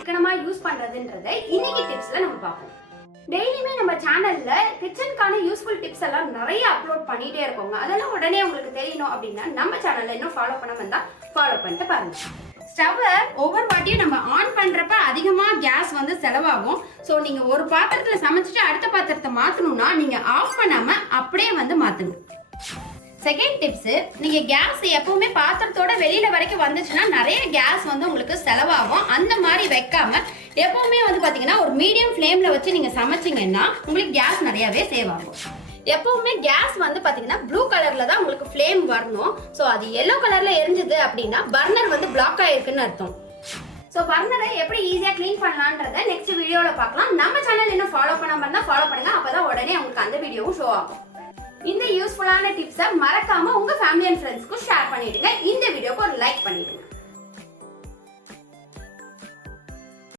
சிக்கனமா யூஸ் பண்றதுன்றதை இன்னைக்கு டிப்ஸ்ல நம்ம பார்ப்போம். டெய்லியுமே நம்ம சேனல்ல கிச்சனுக்கான யூஸ்ஃபுல் டிப்ஸ் எல்லாம் நிறைய அப்லோட் பண்ணிட்டே இருக்கோங்க. அதெல்லாம் உடனே உங்களுக்கு தெரியணும் அப்படின்னா நம்ம சேனல்ல இன்னும் ஃபாலோ பண்ணாம இருந்தா ஃபாலோ பண்ணிட்டு பாருங்க. ஸ்டவ்வை ஒவ்வொரு வாட்டியும் நம்ம ஆன் பண்றப்ப அதிகமா கேஸ் வந்து செலவாகும். ஸோ நீங்க ஒரு பாத்திரத்துல சமைச்சிட்டு அடுத்த பாத்திரத்தை மாத்தணும்னா நீங்க ஆஃப் பண்ணாம அப்படியே வந்து மாத்துங்க. செகண்ட் டிப்ஸ், நீங்க கேஸ் எப்பவுமே பாத்திரத்தோட வெளியில வரைக்கும் வந்துச்சுன்னா நிறைய கேஸ் வந்து உங்களுக்கு செலவாகும். அந்த மாதிரி வைக்காம எப்பவுமே வந்து பாத்தீங்கன்னா ஒரு மீடியம் ஃப்ளேம்ல வச்சு நீங்க சமைச்சீங்கன்னா உங்களுக்கு கேஸ் நிறையவே சேவ் ஆகும். எப்பவுமே கேஸ் வந்து பாத்தீங்கன்னா ப்ளூ கலர்ல தான் உங்களுக்கு ஃப்ளேம் வரணும். ஸோ அது எல்லோ கலர்ல எரிஞ்சுது அப்படின்னா பர்னர் வந்து பிளாக் ஆயிருக்குன்னு அர்த்தம். ஸோ பர்னரை எப்படி ஈஸியாக க்ளீன் பண்ணலான்றத நெக்ஸ்ட் வீடியோவில் பார்க்கலாம். நம்ம சேனல் இன்னும் ஃபாலோ பண்ணாம இருந்தால் ஃபாலோ பண்ணுங்க. அப்பதான் உடனே உங்களுக்கு அந்த வீடியோவும் ஷோ ஆகும். இந்த யூஸ்ஃபுல்லான டிப்ஸை மறக்காம உங்க ஃபேமிலி அண்ட் ஃப்ரெண்ட்ஸ்க்கு ஷேர் பண்ணிடுங்க. இந்த வீடியோக்கு ஒரு லைக் பண்ணிடுங்க.